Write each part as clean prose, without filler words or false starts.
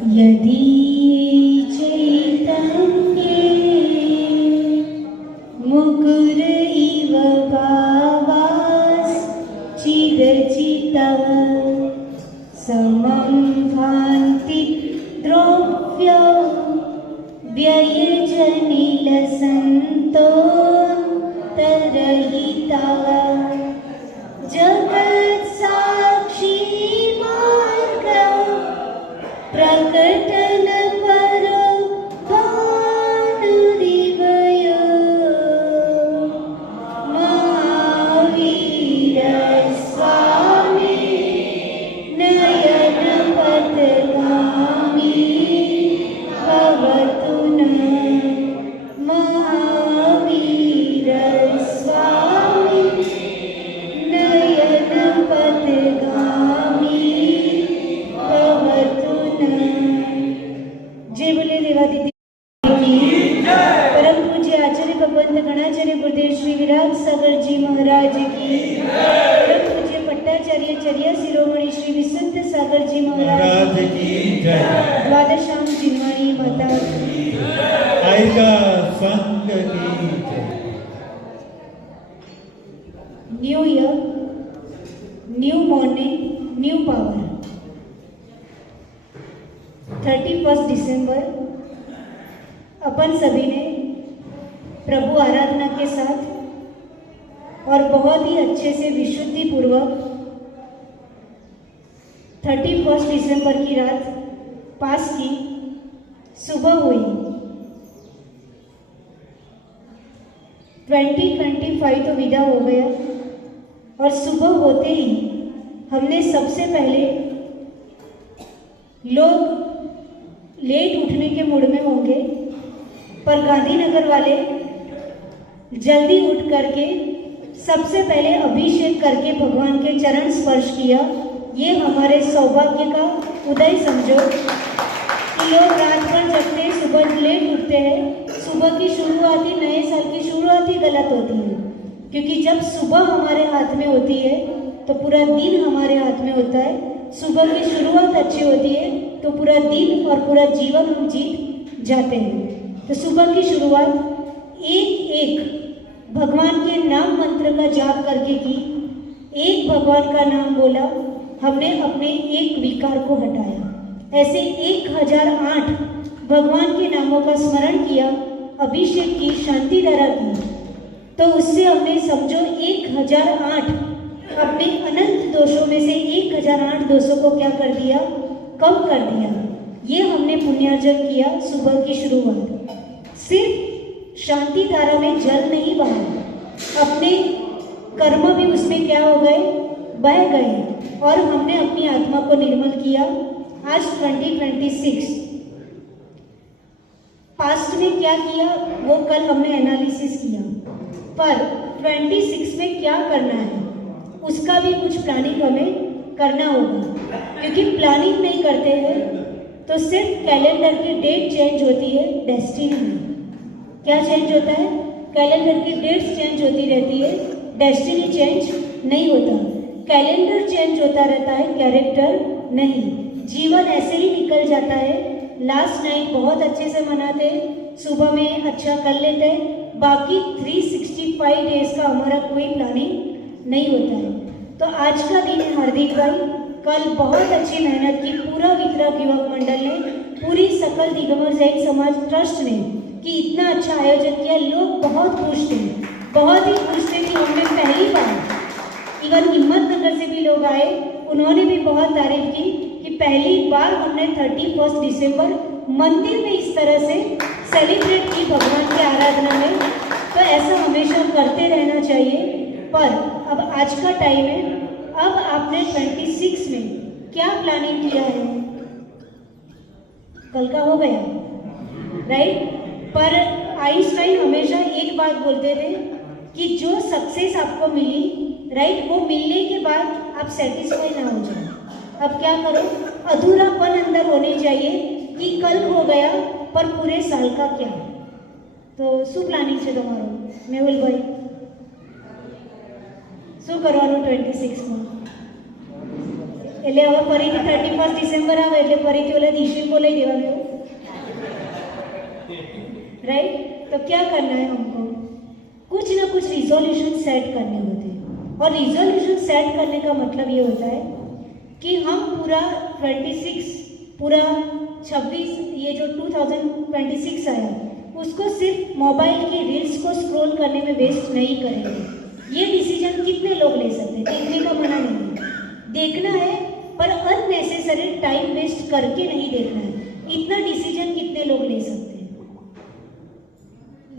यदि चैतन्ये मुकुर इव भावास् चिदचितः समं भान्ति द्रव्य व्ययजनिलसन्तो तरहितः जगत्साक्षी मार्ग प्रकटन परो भानुरिवयो महावीर स्वामी नयन पथगामी भवतु नः महावीर स्वामी नयन पथगामी भवतु नः। जय बोले देवादिदेव की परम पूज्य आचार्य भगवंत गणाचार्य गुरुदेव श्री विराट सागर जी महाराज की परम पूज्य पट्टाचार्य चर्या शिरोमणि श्री विशुद्ध सागर जी महाराज की जय। द्वादशाम जिन्वाणी माता आयका संत की जय। New year, new morning, new power. 31 दिसंबर अपन सभी ने प्रभु आराधना के साथ और बहुत ही अच्छे से विशुद्धि पूर्वक 31 दिसंबर की रात पास की। सुबह हुई 2025 तो विदा हो गया और सुबह होते ही हमने सबसे पहले लोग लेट उठने के मूड में होंगे, पर गांधीनगर वाले जल्दी उठ करके सबसे पहले अभिषेक करके भगवान के चरण स्पर्श किया। ये हमारे सौभाग्य का उदय समझो कि लोग रात भर जगते हैं, सुबह लेट उठते हैं। सुबह की शुरुआत ही, नए साल की शुरुआत ही गलत होती है, क्योंकि जब सुबह हमारे हाथ में होती है तो पूरा दिन हमारे हाथ में होता है। सुबह की शुरुआत अच्छी होती है तो पूरा दिन और पूरा जीवन हम जीत जाते हैं। तो सुबह की शुरुआत एक एक भगवान के नाम मंत्र का जाप करके की। एक भगवान का नाम बोला, हमने अपने एक विकार को हटाया। ऐसे 1008 भगवान के नामों का स्मरण किया, अभिषेक की, शांति धारा की, तो उससे हमने समझो 1008 अपने अनंत दोषों में से 1008 दोषों को क्या कर दिया, कम कर दिया। ये हमने पुण्यार्जन किया सुबह की शुरुआत। सिर्फ शांति धारा में जल नहीं बहा, अपने कर्म भी उसमें क्या हो गए, बह गए, और हमने अपनी आत्मा को निर्मल किया। आज 2026 पास्ट में क्या किया वो कल हमने एनालिसिस किया, पर 26 में क्या करना है उसका भी कुछ प्लानिंग हमें करना होगा, क्योंकि प्लानिंग नहीं करते हैं तो सिर्फ कैलेंडर की डेट चेंज होती है, डेस्टिनी नहीं। क्या चेंज होता है? कैलेंडर की डेट्स चेंज होती रहती है, डेस्टिनी चेंज नहीं होता। कैलेंडर चेंज होता रहता है, कैरेक्टर नहीं। जीवन ऐसे ही निकल जाता है। लास्ट नाइट बहुत अच्छे से मनाते, सुबह में अच्छा कर लेते, बाकी 365 डेज का हमारा कोई प्लानिंग नहीं होता है। तो आज का दिन है हार्दिक भाई, कल बहुत अच्छी मेहनत की पूरा वितरक युवक मंडल ने, पूरी सकल दिगंबर जैन समाज ट्रस्ट ने, कि इतना अच्छा आयोजन किया। लोग बहुत खुश थे, बहुत ही खुश थे कि हमने पहली बार, इवन हिम्मतनगर से भी लोग आए, उन्होंने भी बहुत तारीफ की कि पहली बार हमने 31 दिसंबर मंदिर में इस तरह से सेलिब्रेट की भगवान की आराधना में। तो ऐसा हमेशा करते रहना चाहिए। पर अब आज का टाइम है, अब आपने 26 में क्या प्लानिंग किया है? कल का हो गया, राइट? पर आइंस्टाइन हमेशा एक बात बोलते थे कि जो सक्सेस आपको मिली, राइट, वो मिलने के बाद आप सेटिस्फाई ना हो जाए। अब क्या करो, अधूरापन अंदर होनी चाहिए कि कल हो गया पर पूरे साल का क्या। तो શું પ્લાનિંગ છે તમારું મેહુલભાઈ? શું કરવાનું 26 માં? એટલે હવે ફરીથી 31 ડિસેમ્બર આવે એટલે ફરીથી ઓલા દિશી બોલાઈ દેવાનું, राइट? तो क्या करना है हमको, कुछ ना कुछ रिजोल्यूशन सेट करने होते हैं। और रिजोल्यूशन सेट करने का मतलब ये होता है कि हम पूरा 26 पूरा 26 ये जो 2026 आया उसको सिर्फ मोबाइल की रील्स को स्क्रॉल करने में वेस्ट नहीं करेंगे। ये डिसीजन कितने लोग ले सकते हैं? देखने का मना नहीं है, देखना है पर अननेसेसरी टाइम वेस्ट करके नहीं देखना है। इतना डिसीजन कितने लोग ले सकते हैं?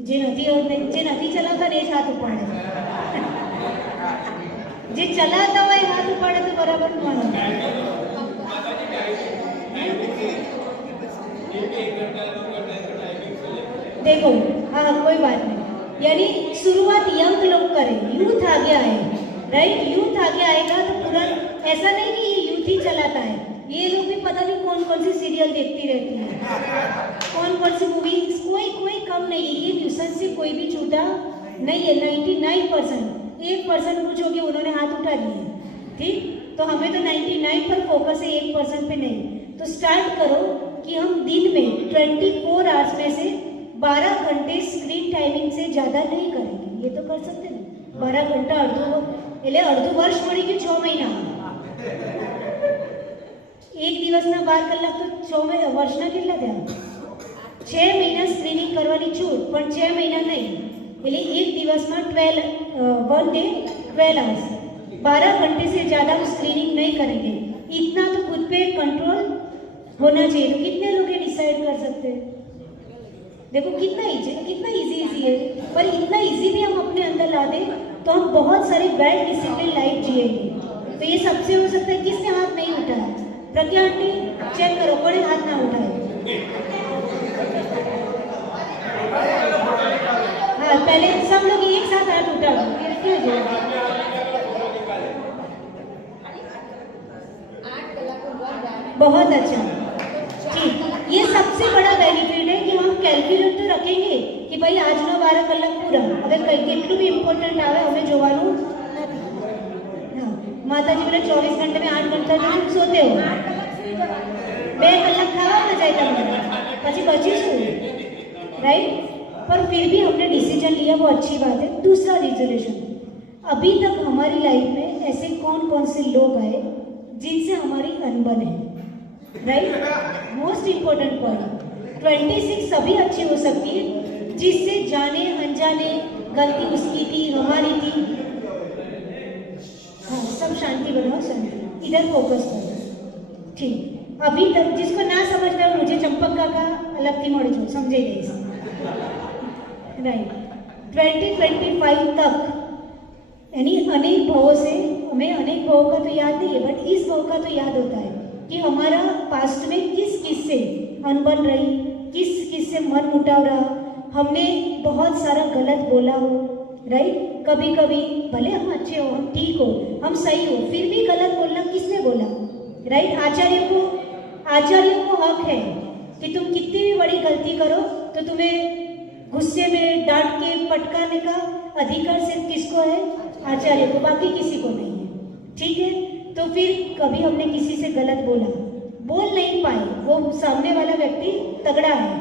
जे नहीं चलाता ने हाथ उपाड़े, जे चलाता हुआ हाथ उपाड़े तो बराबर मानो। देखो हाँ कोई बात नहीं, यानी शुरुआत यंग लोग करें, यूथ आगे आए, राइट? यूथ आगे आएगा तो पूरा ऐसा नहीं कि ये यूथ ही चलाता है, ये लोग भी पता नहीं कौन कौन सी सीरियल देखती रहती है, कौन कौन सी मूवी, कोई कम नहीं है। ये न्यूसेंस से कोई भी छूटा नहीं है। 99% 1% पूछोगे उन्होंने हाथ उठा दिए, ठीक? तो हमें तो 99 पर फोकस है, 1% पे नहीं। तो स्टार्ट करो कि हम दिन में 24 आवर्स में से 12 घंटे स्क्रीन टाइमिंग से ज़्यादा नहीं करेंगे। ये तो कर सकते हैं 12 घंटा अर्धो वर्ष मળી ગયું 6 મહિના। एक દિવસના 12 કલાક તો 6 વર્ષના કેટલા થયા? 6 મહિના સ્ક્રીનિંગ કરવાની છૂટ, પણ 6 મહિના નહીં, એટલે એક દિવસમાં 1 डे 12 आवर्स, 12 घंटे से ज़्यादा हम स्क्रीनिंग नहीं करेंगे। इतना तो खुद पे कंट्रोल होना चाहिए। तो कितने लोग ये डिसाइड कर सकते हैं? देखो कितना इजी है, पर इतना इजी भी हम अपने अंदर ला दें तो हम बहुत सारी वेल डिसिप्लिन लाइफ जिएंगे। तो ये सबसे हो सकता है। किसने हाथ नहीं उठाया? प्रज्ञा आंटी चेक करो, बड़े हाथ ना उठाए। हाँ पहले सब लोग एक साथ हाथ उठा दो। बहुत अच्छा, ठीक। ये सबसे बड़ा बेनिफिट है कि हम कैलकुलेट तो रखेंगे कि भाई आज नो 12 કલાક पूरा, अगर કેટલું भी इम्पोर्टન્ટ આવે हमें જોવાનું નથી। हाँ माताजी बोले 24 घंटे में 8 घंटा तो तुम सोते हो, 2 કલાક ખાવામાં જાય તમારે, પછી બચી શું, राइट? पर फिर भी हमने डिसीजन लिया, वो अच्छी बात है। दूसरा रिजोल्यूशन, अभी तक हमारी लाइफ में ऐसे कौन कौन से लोग आए जिनसे हमारी अनबन है, राइट? मोस्ट इंपॉर्टेंट पॉइंट, 26 सभी अच्छी हो सकती है जिससे जाने अनजाने गलती उसकी थी, हमारी थी। हाँ सब शांति बनाओ, शांति, इधर फोकस करो, ठीक। अभी तक जिसको ना समझ रहा मुझे चंपक काका अलग थी मोड़ जो समझे गए, राइट? 2025 तक यानी अनेक भावों से, हमें अनेक भावों का तो याद नहीं है, बट इस भाव का तो याद होता है कि हमारा पास्ट में किस से अनबन रही, किस से मन मुटाव रहा, हमने बहुत सारा गलत बोला हो, राइट? कभी कभी भले हम अच्छे हो, हम ठीक हो, हम सही हो, फिर भी गलत बोलना किसने बोला, राइट? आचार्यों को हक है कि तुम कितनी भी बड़ी गलती करो तो तुम्हें गुस्से में डांट के पटकाने का अधिकार सिर्फ किसको है? आचार्य को, बाकी किसी को नहीं है, ठीक है? तो फिर कभी हमने किसी से गलत बोल नहीं पाए, वो सामने वाला व्यक्ति तगड़ा है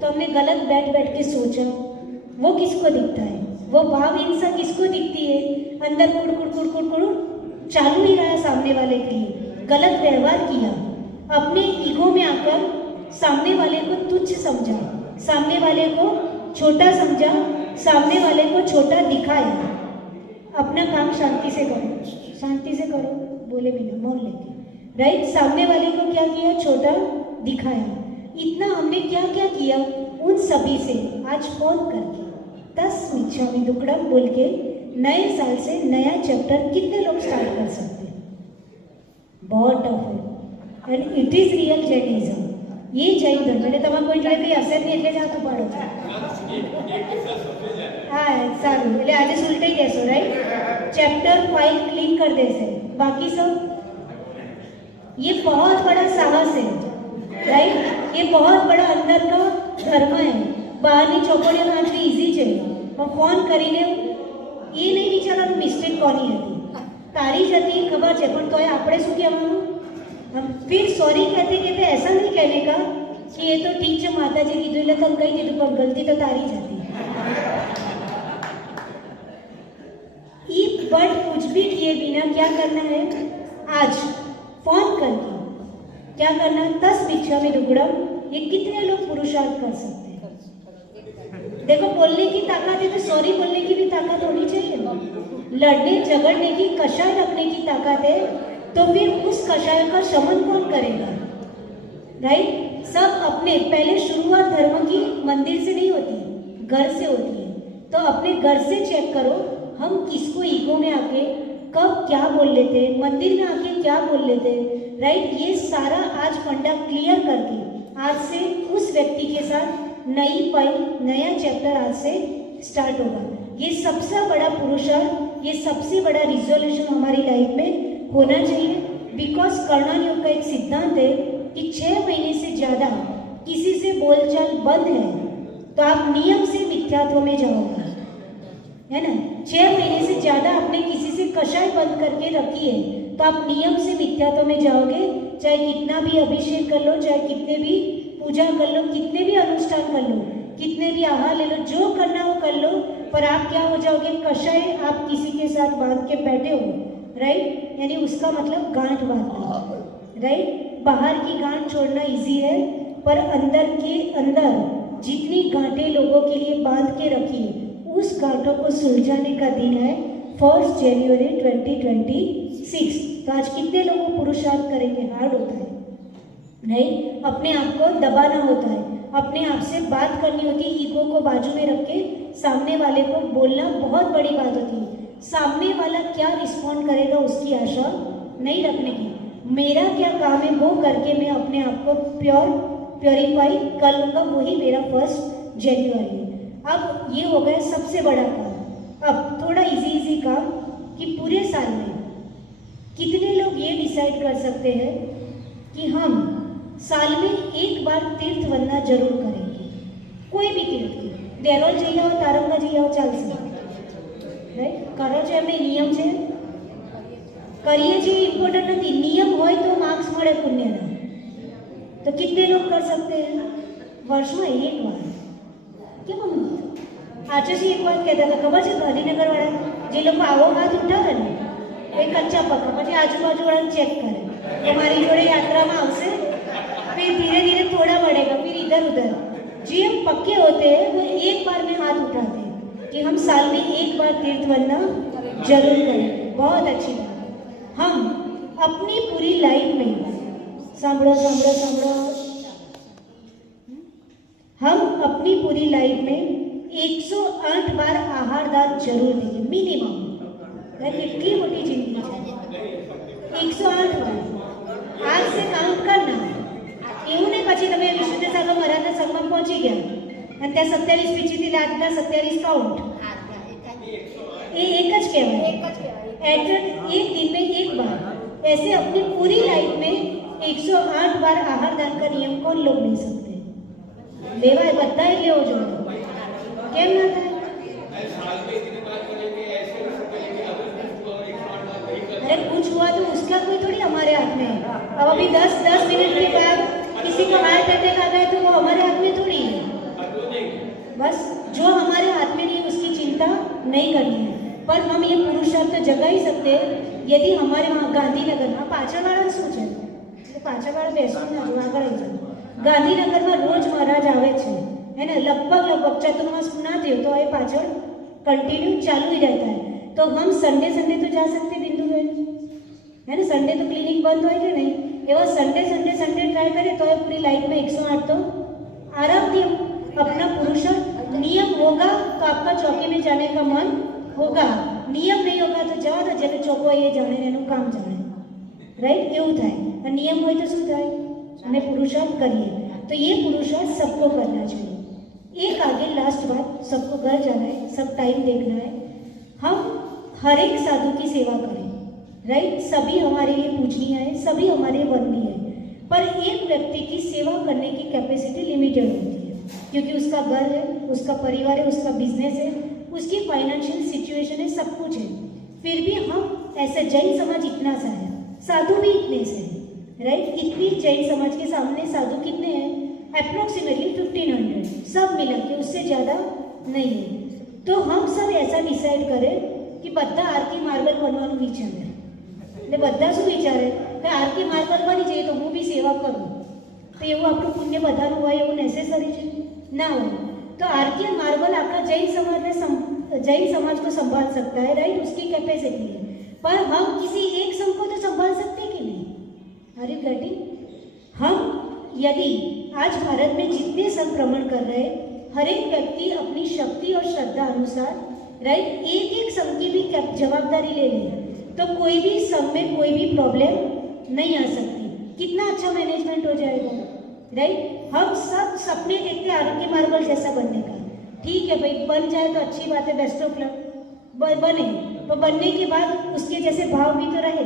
तो हमने गलत बैठ के सोचा, वो किसको दिखता है? वो भाव हिंसा किसको दिखती है? अंदर कुड़ चालू ही रहा सामने वाले के लिए, गलत व्यवहार किया, अपने ईगो में आकर सामने वाले को तुच्छ समझा, सामने वाले को छोटा समझा, सामने वाले को छोटा दिखाया। अपना काम शांति से करो, बोले बिना मौन लेके, राइट? सामने वाले को क्या किया? छोटा दिखाया। इतना हमने क्या क्या किया उन सभी से आज फोन करके 10 मिच्छामी दुक्कड़म बोल के नए साल से नया चैप्टर कितने लोग स्टार्ट कर सकते हैं? बहुत टफ है, and it is real Jainism. ये जैन धर्म એટલે તમારે કોઈ જોડે કઈ અસર નહીં એટલે જ હાથ ઉપાડો છો। હા સારું, એટલે આજે સુલટાઈ દેશો, રાઈટ? ચેપ્ટર 5 ક્લીન कर देશે, बाकी सब ये बहुत बड़ा साहस है, राइट? ये बहुत बड़ा अंदर का धर्म है। બહારની ચોપડીઓમાં આટલી ઇઝી છે, પણ ફોન કરીને એ નહીં વિચારવાનું મિસ્ટેક કોની હતી, તારી જ હતી ખબર છે, પણ તોય આપણે શું કહેવાનું? हम फिर सॉरी कहते कहते ऐसा नहीं कहने का कि ये तो ठीक है माता जी की दुला तो कही दीदी पर गलती तो तारी जाती ये बट कुछ भी किए बिना क्या करना है, आज फोन करके क्या करना, 10 भिक्षा में दुगड़म, ये कितने लोग पुरुषार्थ कर सकते हैं। देखो बोलने की ताकत है तो सॉरी बोलने की भी ताकत होनी चाहिए, लड़ने झगड़ने की कषाय रखने की ताकत है तो फिर उस कषाय का शमन कौन करेगा, राइट। सब अपने पहले शुरुआत धर्म की मंदिर से नहीं होती, घर से होती है। तो अपने घर से चेक करो हम किसको ईगो में आके कब क्या बोल लेते, मंदिर में आके क्या बोल लेते, राइट। ये सारा आज फंडा क्लियर करके आज से उस व्यक्ति के साथ नई फाइल नया चैप्टर आज से स्टार्ट होगा। ये सबसे बड़ा पुरुषार्थ, ये सबसे बड़ा रिजोल्यूशन हमारी लाइफ में होना चाहिए। बिकॉज कर्णन योग का एक सिद्धांत है कि 6 महीने से ज़्यादा किसी से बोलचाल बंद है तो आप नियम से मिथ्यात्व में जाओगे, है ना। 6 महीने से ज़्यादा आपने किसी से कषाय बंद करके रखी है तो आप नियम से मिथ्यात्व में जाओगे। चाहे कितना भी अभिषेक कर लो, चाहे कितने भी पूजा कर लो, कितने भी अनुष्ठान कर लो, कितने भी आहार ले लो, जो करना वो कर लो, पर आप क्या हो जाओगे, कषाय आप किसी के साथ बांध के बैठे हो, राइट। यानी उसका मतलब गांठ बांधना, राइट। बाहर की गांठ छोड़ना इजी है पर अंदर के अंदर जितनी गांठें लोगों के लिए बांध के रखी उस गांठों को सुलझाने का दिन है 1 जनवरी 2026। तो आज कितने लोगों पुरुषार्थ करेंगे, हार्ड होता है, नहीं। अपने आप को दबाना होता है, अपने आप से बात करनी होती है, ईगो को बाजू में रख के सामने वाले को बोलना बहुत बड़ी बात होती है। सामने वाला क्या रिस्पॉन्ड करेगा उसकी आशा नहीं रखने की, मेरा क्या काम है वो करके मैं अपने आप को प्योरीफाई कर लूँगा, वही मेरा 1 जनवरी। अब ये हो गया सबसे बड़ा काम। अब थोड़ा इजी काम कि पूरे साल में कितने लोग ये डिसाइड कर सकते हैं कि हम साल में एक बार तीर्थ वंदना जरूर करेंगे, कोई भी तीर्थ की, देरोल जई आओ, तारंगा जई आओ, चालશે, राइट। करो छे અમે નિયમ છે કરીએ છીએ ઇમ્પોર્ટન્ટ નથી, નિયમ હોય તો માર્ક્સ મળે પુણ્યના। तो कितने लोग कर सकते हैं वर्ष में एक बार, કેમ આચાર્ય એક વાત કહેતા હતા ખબર છે, ગાંધીનગર વાળા જે લોકો આવો હાથ ઉઠાવે ને એ કચ્ચા પક્કા પછી આજુબાજુ વાળાને ચેક કરે કે મારી જોડે યાત્રામાં આવશે, फिर धीरे धीरे थोड़ा बढ़ेगा, फिर इधर उधर। जी हम पक्के होते हैं वो एक बार में हाथ उठाते हैं कि हम साल में एक बार तीर्थ वंदना जरूर करें। बहुत अच्छी बात है। हम अपनी पूरी लाइफ में सांभळो सांभळो सांभळो हम अपनी पूरी लाइफ में 108 बार आहार दान जरूर देंगे मिनिमम। कितनी मोटी जिंदगी है, 108 बार आज से काउंट करना। એવું નહીં પછી તમે વિશુદ્ધ સાગર મહારાજના સંગમ પહોંચી ગયા અને ત્યાં 27 પીછીથી આજના 27 કાઉન્ટ એ એક જ કહેવાય, एक दिन में एक बार। ऐसे अपनी पूरी लाइफ में 108 बार आहार दान का नियम कौन लोग नहीं सकते, लेवाय बधाए लेवो જોઈએ, કેમ ના થાય? अरे कुछ हुआ तो उसका कोई थोड़ी हमारे हाथ में है। अब अभी 10 मिनट के बाद किसी को हार्ट अटैक आ गया तो वो हमारे हाथ में थोड़ी है। बस जो हमारे हाथ में नहीं उसकी चिंता नहीं करनी है, पर हम ये पुरुषार्थ जगा ही सकते हैं यदि हमारे वहाँ गांधीनगर में पाछावाड़ा શું છે તો પાછાવાળા બેસવું ના જો આગળ આવી જાવ। ગાંધીનગરમાં રોજ મહારાજ આવે છે, है ना, लगभग चतुर्मास पूरा थे तो ये पाचड़ कंटिन्यू चालू ही रहता है। तो हम संडे तो जा सकते बिंदु बहन, है ना, संडे तो क्लिनिक बंद हो कि नहीं, एवं संडे ट्राई करें तो पूरी लाइफ में 108 तो आराम थी अपना पुरुषार्थ। नियम होगा तो आपका चौकी में जाने का मन होगा, नियम नहीं होगा तो जवा तो जेने चौको ये जाने एनु काम जाने, राइट। एवं थाय नियम हो तो शू थाय अने पुरुषार्थ करिए। तो ये पुरुषार्थ सबको करना चाहिए। एक आगे लास्ट बात, सबको घर जाना है, सब टाइम देखना है, हम हर एक साधु की सेवा करें, राइट। सभी हमारे लिए पूजनीय है, सभी हमारे वंदनीय है, पर एक व्यक्ति की सेवा करने की कैपेसिटी लिमिटेड होती है क्योंकि उसका घर है, उसका परिवार है, उसका बिजनेस है, उसकी फाइनेंशियल सिचुएशन है, सब कुछ है। फिर भी हम ऐसे जैन समाज इतना सा है, साधु भी इतने से है, राइट। इतनी जैन समाज के सामने साधु कितने हैं? अप्रोक्सीमेटली 1500, सब मिला के, उससे ज़्यादा नहीं है। तो हम सब ऐसा डिसाइड करें कि બધા આરતી માર્બલ બનવાનું વિચારે, એટલે બધા શું વિચારે કે આરતી માર્બલ બની જાય તો હું બી સેવા કરું, તો એવું આપણું પુણ્ય બધાનું હોય એવું નેસેસરી છે? ના હોય। तो आरती और मार्बल आपका जैन समाज को संभाल सकता है, राइट, उसकी कैपेसिटी है। पर हम किसी एक संघ को तो संभाल सकते कि नहीं? Are you getting? हम यदि आज भारत में जितने संघ भ्रमण कर रहे हैं, हर एक व्यक्ति अपनी शक्ति और श्रद्धा अनुसार, राइट, एक एक संघ की भी जवाबदारी ले ले तो कोई भी संघ में कोई भी प्रॉब्लम नहीं आ सकती। कितना अच्छा मैनेजमेंट हो जाएगा, राइट। हम सब सपने देखते हैं आरती मार्बल जैसा बनने का, ठीक है भाई, बन जाए तो अच्छी बात है, बेस्ट ऑफ लक, बने तो बनने के बाद उसके जैसे भाव भी तो रहे,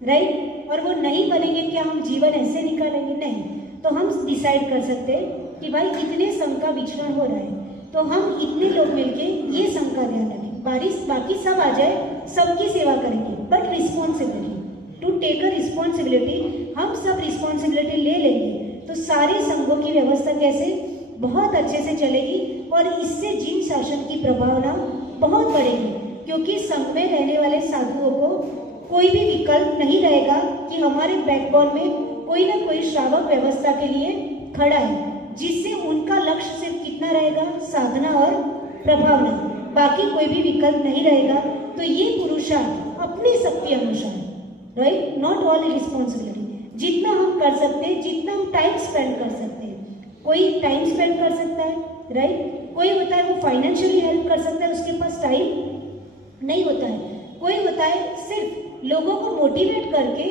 राइट। और वो नहीं बनेंगे क्या हम जीवन ऐसे निकालेंगे? नहीं। तो हम डिसाइड कर सकते हैं कि भाई इतने संघ का विचरण हो रहा है तो हम इतने लोग मिलके ये संघ का ध्यान रखें, बाकी सब आ जाए, सबकी सेवा करेंगे, but responsibility, to take a responsibility, हम सब रिस्पॉन्सिबिलिटी ले लेंगे तो सारे संघों की व्यवस्था कैसे बहुत अच्छे से चलेगी और इससे जिन शासन की प्रभावना बहुत बढ़ेगी, क्योंकि संघ में रहने वाले साधुओं को कोई भी विकल्प नहीं रहेगा कि हमारे बैकबोन में कोई ना कोई श्रावक व्यवस्था के लिए खड़ा है, जिससे उनका लक्ष्य सिर्फ कितना रहेगा? साधना और प्रभावना, बाकी कोई भी विकल्प नहीं रहेगा। तो ये पुरुषार्थ अपनी शक्ति अनुसार, राइट, नॉट ऑल रिस्पॉन्सिबिलिटी, जितना हम कर सकते हैं, जितना हम टाइम स्पेंड कर सकते हैं, कोई टाइम स्पेंड कर सकता है, राइट, कोई होता है वो फाइनेंशियली हेल्प कर सकता है, उसके पास टाइम नहीं होता है, कोई होता है सिर्फ लोगों को मोटिवेट करके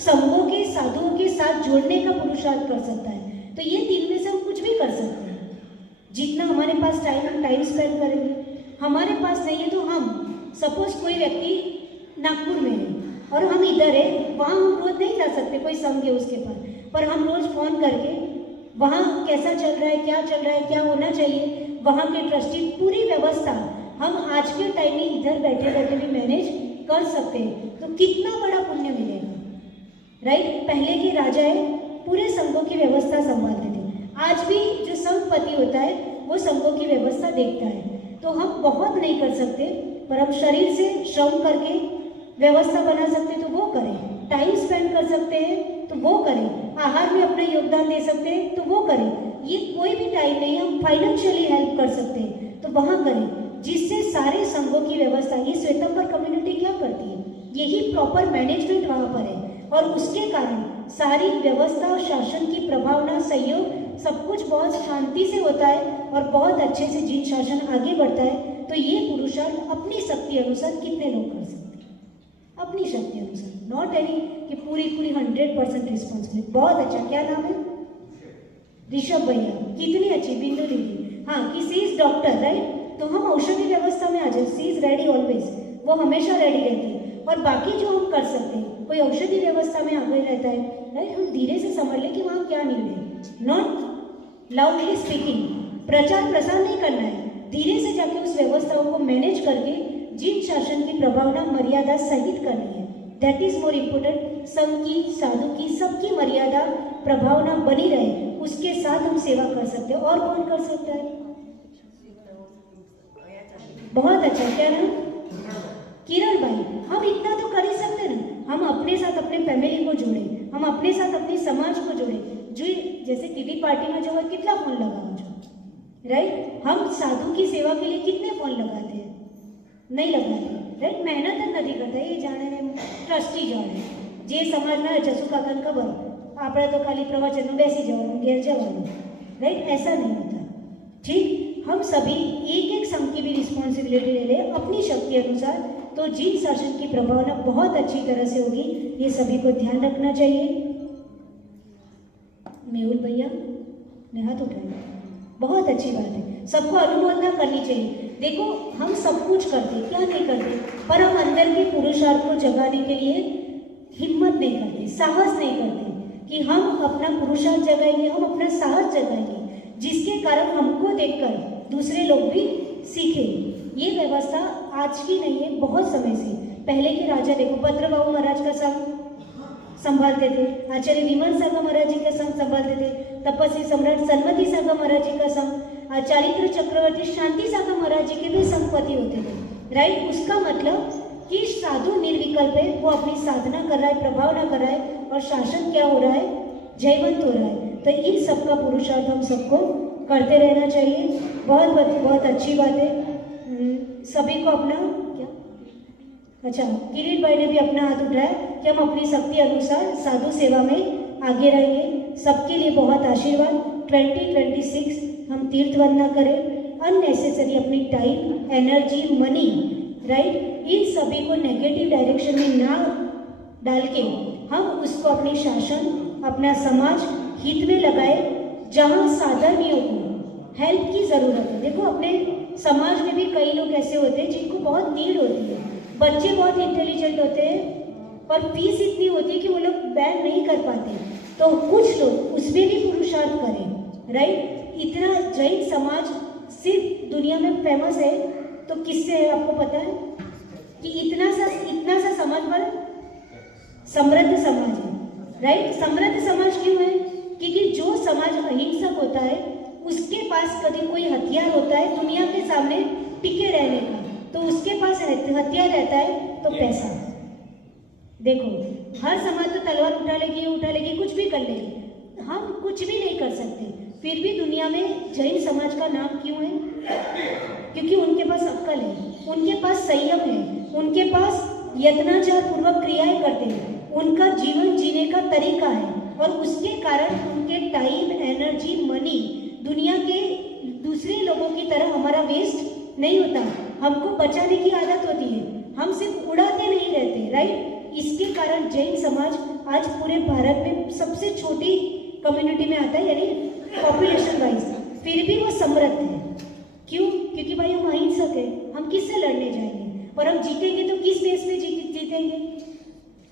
संघों के साधुओं के साथ जोड़ने का पुरुषार्थ कर सकता है। तो ये तीन में से हम कुछ भी कर सकते हैं, जितना हमारे पास टाइम स्पेंड करेंगे। हमारे पास नहीं है तो हम सपोज कोई व्यक्ति नागपुर में है और हम इधर है, वहाँ हम रोज नहीं जा सकते, कोई संघ है उसके पास, पर हम रोज फोन करके वहाँ कैसा चल रहा है, क्या चल रहा है, क्या होना चाहिए, वहाँ के ट्रस्टी, पूरी व्यवस्था हम आज के टाइम में इधर बैठे बैठे भी मैनेज कर सकते हैं। तो कितना बड़ा पुण्य मिलेगा, राइट। पहले के राजाएं पूरे संघों की व्यवस्था संभालते थे, आज भी जो संघपति होता है वो संघों की व्यवस्था देखता है। तो हम बहुत नहीं कर सकते, पर हम शरीर से श्रम करके व्यवस्था बना सकते तो वो करें, टाइम स्पेंड कर सकते हैं तो वो करें, आहार में अपना योगदान दे सकते हैं तो वो करें। ये कोई भी टाइम नहीं, हम फाइनेंशियली हेल्प कर सकते हैं तो वहाँ करें, जिससे सारे संघों की व्यवस्था, ये श्वेतंबर कम्युनिटी क्या करती है, यही प्रॉपर मैनेजमेंट वहाँ पर है, और उसके कारण सारी व्यवस्था और शासन की प्रभावना, सहयोग, सब कुछ बहुत शांति से होता है और बहुत अच्छे से जिन शासन आगे बढ़ता है। तो ये पुरुषार्थ अपनी शक्ति अनुसार कितने लोग कर सकते हैं? अपनी शक्ति अनुसार, नॉट एनी कि पूरी 100% रिस्पॉन्सिबिलिटी। बहुत अच्छा, क्या नाम है? ऋषभ भैया, कितनी अच्छी, बिंदु दीदी, हाँ, कि सी इज डॉक्टर, राइट। तो हम औषधि व्यवस्था में आ जाए, सी इज रेडी ऑलवेज, वो हमेशा रेडी रहती है। और बाकी जो हम कर सकते हैं, कोई औषधि व्यवस्था में आगे रहता है, राइट, हम धीरे से समझ ले कि वहाँ क्या नीड है, नॉट लाउडली स्पीकिंग, प्रचार प्रसार नहीं करना है, धीरे से जाके उस व्यवस्थाओं को मैनेज करके जिन शासन की प्रभावना, मर्यादा सहित करनी है, दैट इज मोर इम्पोर्टेंट। संघ की, साधु की, सबकी मर्यादा, प्रभावना बनी रहे, उसके साथ हम सेवा कर सकते हैं। और कौन कर सकता है? बहुत अच्छा, क्या नाम? किरण भाई, हम इतना तो कर ही सकते ना, हम अपने साथ अपने फैमिली को जोड़े, हम अपने साथ अपने समाज को जोड़े। जो जैसे टीवी पार्टी में जो है, कितना फोन लगाओ जो, राइट, हम साधु की सेवा के लिए कितने फोन लगाते हैं? नहीं लगाते, राइट, मेहनत જ નથી કરતા, એ જાણે ટ્રસ્ટી જાણે, જે સમાજના જસુ કાકાને ખબર, આપણે તો ખાલી પ્રવચનમાં બેસી જવાનું, ઘેર જવાનું, राइट, ऐसा नहीं होता, ठीक। हम सभी एक एक संघ की भी रिस्पॉन्सिबिलिटी ले लें अपनी शक्ति अनुसार, तो जिन शासन की प्रभावना बहुत अच्छी तरह से होगी, ये सभी को ध्यान रखना चाहिए। मेहुल भैया ने हाथ उठाया, बहुत अच्छी बात है, सबको अनुमोदना करनी चाहिए। देखो, हम सब कुछ करते, क्या नहीं करते, पर हम अंदर के पुरुषार्थ को जगाने के लिए हिम्मत नहीं करते, साहस नहीं करते कि हम अपना पुरुषार्थ जगाएंगे, हम अपना साहस जगाएंगे, जिसके कारण हमको देखकर दूसरे लोग भी सीखें। ये व्यवस्था आज की नहीं है, बहुत समय से। पहले के राजा देखो, भद्रबाहु महाराज का संभालते थे, आचार्य विमल सागा महाराज जी का संघ संभालते थे, तपस्वी सम्राट सन्मति सागा महाराज जी का संघ, चारित्र चक्रवर्ती शांति सागा महाराज जी के भी संपत्ति होते थे, राइट। उसका मतलब कि साधु निर्विकल्प है, वो अपनी साधना कर रहा है, प्रभाव ना कर रहा है, और शासन क्या हो रहा है, जयवंत हो रहा है। तो इन सब का पुरुषार्थ हम सबको करते रहना चाहिए। बहुत बहुत बहुत अच्छी बात है। सभी को अपना क्या, अच्छा, किरीट भाई ने भी अपना हाथ उठाया कि हम अपनी शक्ति अनुसार साधु सेवा में आगे रहेंगे। सबके लिए बहुत आशीर्वाद। 2026 हम तीर्थ वंदना करें, अननेसेसरी अपनी टाइम, एनर्जी, मनी, राइट, इन सभी को नेगेटिव डायरेक्शन में ना डाल के हम उसको अपनी शासन, अपना समाज हित में लगाए, जहाँ साधर्मियों को हेल्प की ज़रूरत है। देखो अपने समाज में भी कई लोग ऐसे होते हैं जिनको बहुत नीड होती है, बच्चे बहुत इंटेलिजेंट होते हैं पर फीस इतनी होती है कि वो लोग बैन नहीं कर पाते, तो कुछ लोग उसमें भी पुरुषार्थ करें, राइट। इतना जैन समाज सिर्फ दुनिया में फेमस है तो किससे है आपको पता है कि इतना सा समाज पर समृद्ध समाज है, राइट। समृद्ध समाज क्यों है? क्योंकि जो समाज अहिंसक होता है उसके पास कभी कोई हथियार होता है दुनिया के सामने टिके रहने का, तो उसके पास हथियार रहता है तो पैसा। देखो हर समाज तो तलवार उठा लेगी, कुछ भी कर लेगी, हम कुछ भी नहीं कर सकते। फिर भी दुनिया में जैन समाज का नाम क्यों है? क्योंकि उनके पास अक्ल है, उनके पास संयम है, उनके पास यत्नाचार पूर्वक क्रियाएं करते हैं, उनका जीवन जीने का तरीका है, और उसके कारण उनके टाइम, एनर्जी, मनी दुनिया के दूसरे लोगों की तरह हमारा वेस्ट नहीं होता। हमको बचाने की आदत होती है, हम सिर्फ उड़ाते नहीं रहते, राइट। इसके कारण जैन समाज आज पूरे भारत में सबसे छोटी कम्युनिटी में आता है, यानी पॉपुलेशन वाइज, फिर भी वो समृद्ध है। क्यों? क्योंकि भाई हम अहिंसक है, हम किससे लड़ने जाएंगे, और हम जीतेंगे तो किस बेस पे जीतेंगे?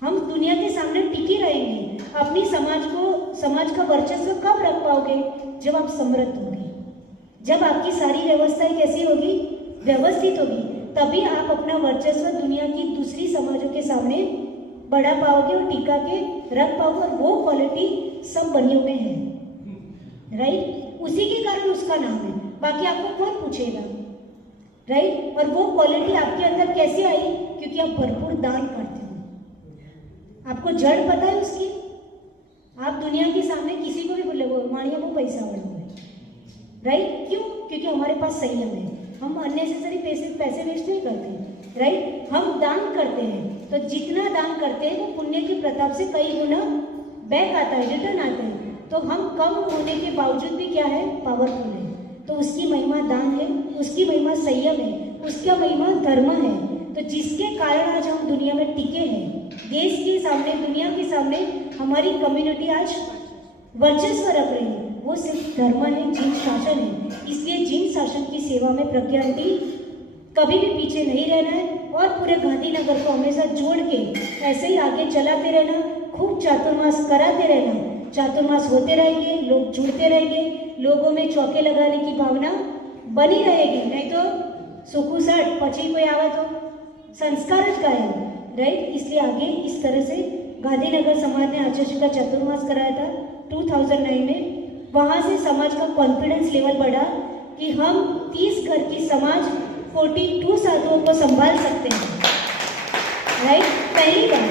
हम दुनिया के सामने टिके रहेंगे। अपनी समाज का वर्चस्व कब रख पाओगे? जब आप समृद्ध होंगे, जब आपकी सारी व्यवस्थाएं कैसी होगी, व्यवस्थित होगी, तभी आप अपना वर्चस्व दुनिया की दूसरी समाजों के सामने बढ़ा पाओगे और टिका के रख पाओगे, और वो क्वालिटी सब बनियों में है, राइट। उसी के कारण उसका नाम है, बाकी आपको कौन पूछेगा, राइट। और वो क्वालिटी आपके अंदर कैसे आई? क्योंकि आप भरपूर दान करते हो। आपको जड़ पता है उसकी? आप दुनिया के सामने किसी को भी बोले वो मानिया वो पैसा वाला है, राइट। क्यों? क्योंकि हमारे पास संयम है, हम अननेसेसरी पैसे वेस्ट नहीं करते, राइट। हम दान करते हैं, तो जितना दान करते हैं वो पुण्य के प्रताप से कई गुना बैक आता है, रिटर्न आता है। तो हम कम होने के बावजूद भी क्या है, पावरफुल है। तो उसकी महिमा दान है, उसकी महिमा संयम है, उसका महिमा धर्म है। तो जिसके कारण आज हम दुनिया में टिके हैं, देश के सामने, दुनिया के सामने हमारी कम्युनिटी आज वर्चस्व रख रही है, वो सिर्फ धर्म है, जिन शासन है। इसलिए जिन शासन की सेवा में प्रज्ञा आंटी कभी भी पीछे नहीं रहना है, और पूरे गांधीनगर को हमेशा जोड़ के ऐसे ही आगे चलाते रहना, खूब चातुर्मास कराते रहना। चातुर्मास होते रहेंगे, लोग जुड़ते रहेंगे, लोगों में चौके लगाने की भावना बनी रहेगी, नहीं तो सुकुसट पची कोई आवा तो संस्कार का है, राइट। इसलिए आगे इस तरह से गांधीनगर समाज ने आचार्य का चातुर्मास कराया था 2009 में। वहाँ से समाज का कॉन्फिडेंस लेवल बढ़ा कि हम 30 घर की समाज 42 साधुओं को संभाल सकते हैं, राइट। पहली बार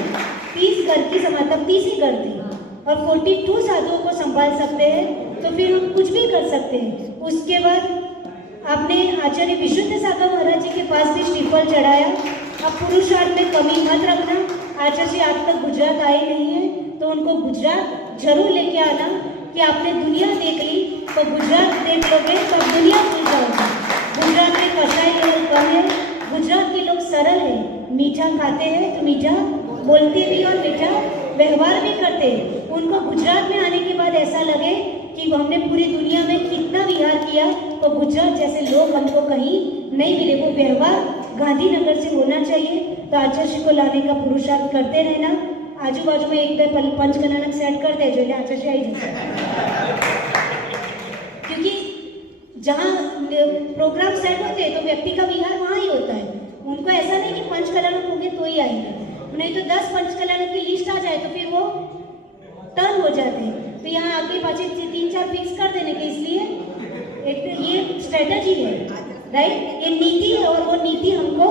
30 घर की समाज, तब 30 ही घर थी, और 42 साधुओं को संभाल सकते हैं, तो फिर हम कुछ भी कर सकते हैं। उसके बाद आपने आचार्य विशुद्ध सागर महाराज जी के पास भी श्रीफल चढ़ाया। अब पुरुषार्थ में कमी मत रखना। आचार्य जी आज तक गुजरात आए नहीं है, तो उनको गुजरात जरूर लेके आना कि आपने दुनिया देख ली, तो गुजरात देख लोगे तो दुनिया भूल जाओगे। गुजरात में कसाई लोग कम है, गुजरात के लोग सरल है, मीठा खाते हैं तो मीठा बोलते भी और मीठा व्यवहार भी करते हैं। उनको गुजरात में आने के बाद ऐसा लगे कि हमने पूरी दुनिया में कितना विहार किया, तो गुजरात जैसे लोग हमको कहीं नहीं मिले। वो व्यवहार गांधीनगर से होना चाहिए। तो आचार्य को लाने का पुरुषार्थ करते रहना। आजू बाजू में एक पे पंचकनानक सेट कर दे जो आचार्य आई जाए, क्योंकि जहाँ प्रोग्राम सेट होते हैं तो व्यक्ति का विहार वहाँ ही होता है। उनको ऐसा नहीं कि पंचकनानक होंगे तो ही आएंगे, नहीं तो 10 पंचकनानक की लिस्ट आ जाए तो फिर वो टर्न हो जाते हैं। तो यहाँ आगे पाछे 3-4 फिक्स कर देने के, इसलिए ये स्ट्रेटजी है, राइट। ये नीति है और वो नीति हमको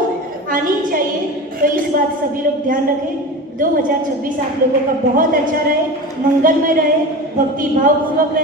आनी चाहिए। तो इस बात सभी लोग ध्यान रखें। 2026 आप लोगों का बहुत अच्छा रहे, मंगलमय रहे, भक्ति भाव पूर्वक रहे।